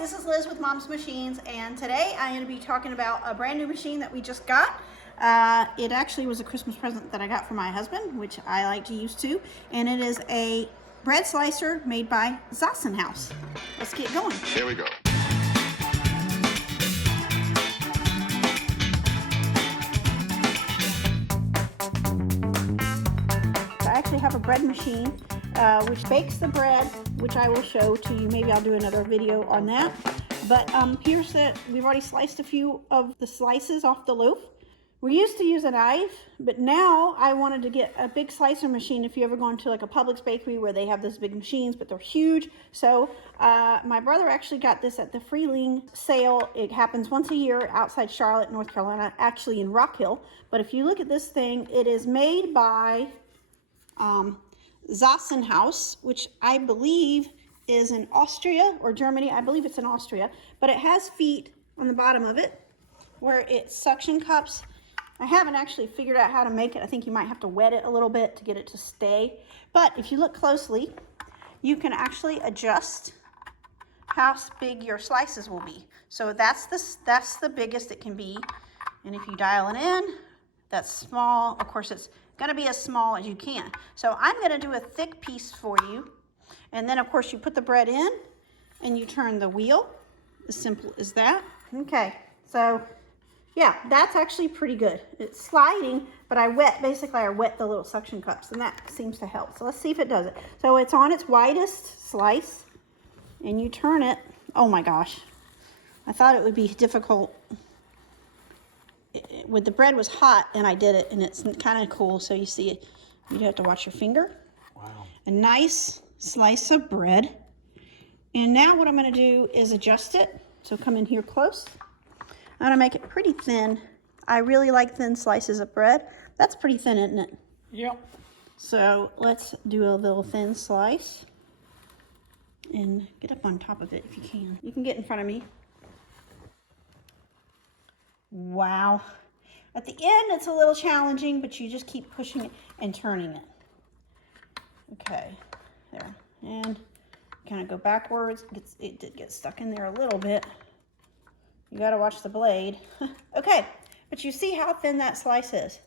this is Liz with Mom's Machines, and today I'm going to be talking about a brand new machine that we just got. It actually was a Christmas present that I got for my husband, which I like to use too, and it is a bread slicer made by Zassenhaus. Let's get going. Here we go. I actually have a bread machine which bakes the bread, which I will show to you. Maybe I'll do another video on that. But here's we've already sliced a few of the slices off the loaf. We used to use a knife, but now I wanted to get a big slicer machine. If you ever go into like a Publix bakery where they have those big machines, but they're huge. So my brother actually got this at the Freeling sale. It happens once a year outside Charlotte, North Carolina, actually in Rock Hill. But if you look at this thing, it is made by Zassenhaus, which I believe is in Austria or Germany. I believe it's in Austria, but it has feet on the bottom of it where it's suction cups. I haven't actually figured out how to make it. I think you might have to wet it a little bit to get it to stay. But if you look closely, you can actually adjust how big your slices will be. So that's the biggest it can be. And if you dial it in, that's small. Of course, it's gonna be as small as you can. So I'm gonna do a thick piece for you. And then of course you put the bread in and you turn the wheel, as simple as that. Okay, so yeah, that's actually pretty good. It's sliding, but basically I wet the little suction cups, and that seems to help. So let's see if it does it. So it's on its widest slice and you turn it. Oh my gosh, I thought it would be difficult. When the bread was hot and I did it, and it's kind of cool. So you see it, you have to watch your finger. Wow. A nice slice of bread. And now what I'm going to do is adjust it. So come in here close. I'm going to make it pretty thin. I really like thin slices of bread. That's pretty thin, isn't it? Yep. So let's do a little thin slice. And get up on top of it if you can. You can get in front of me. Wow. At the end, it's a little challenging, but you just keep pushing it and turning it. Okay, there. And kind of go backwards. It did get stuck in there a little bit. You got to watch the blade. Okay, but you see how thin that slice is.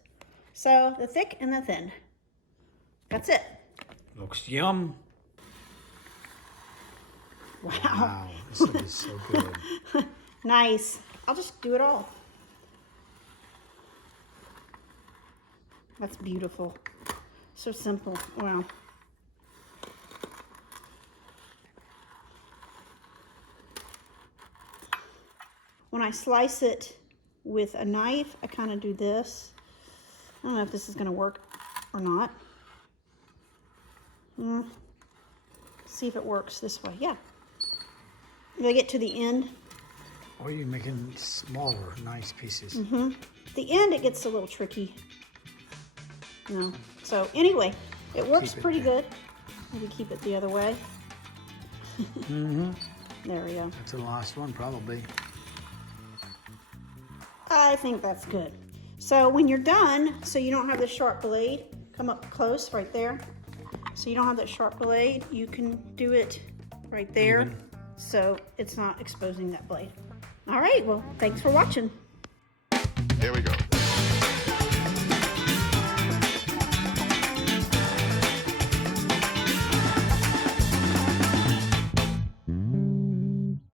So the thick and the thin. That's it. Looks yum. Wow. Wow, this is so good. Nice. I'll just do it all. That's beautiful. So simple. Wow. When I slice it with a knife, I kind of do this. I don't know if this is going to work or not. See if it works this way. Yeah. If I get to the end. Or you're making smaller, nice pieces. The end, it gets a little tricky. No. So anyway, it works pretty good. Maybe keep it the other way. There we go. That's the last one, probably. I think that's good. So when you're done, so you don't have the sharp blade, come up close right there. So you don't have that sharp blade, you can do it right there. So it's not exposing that blade. All right, well, thanks for watching. Here we go.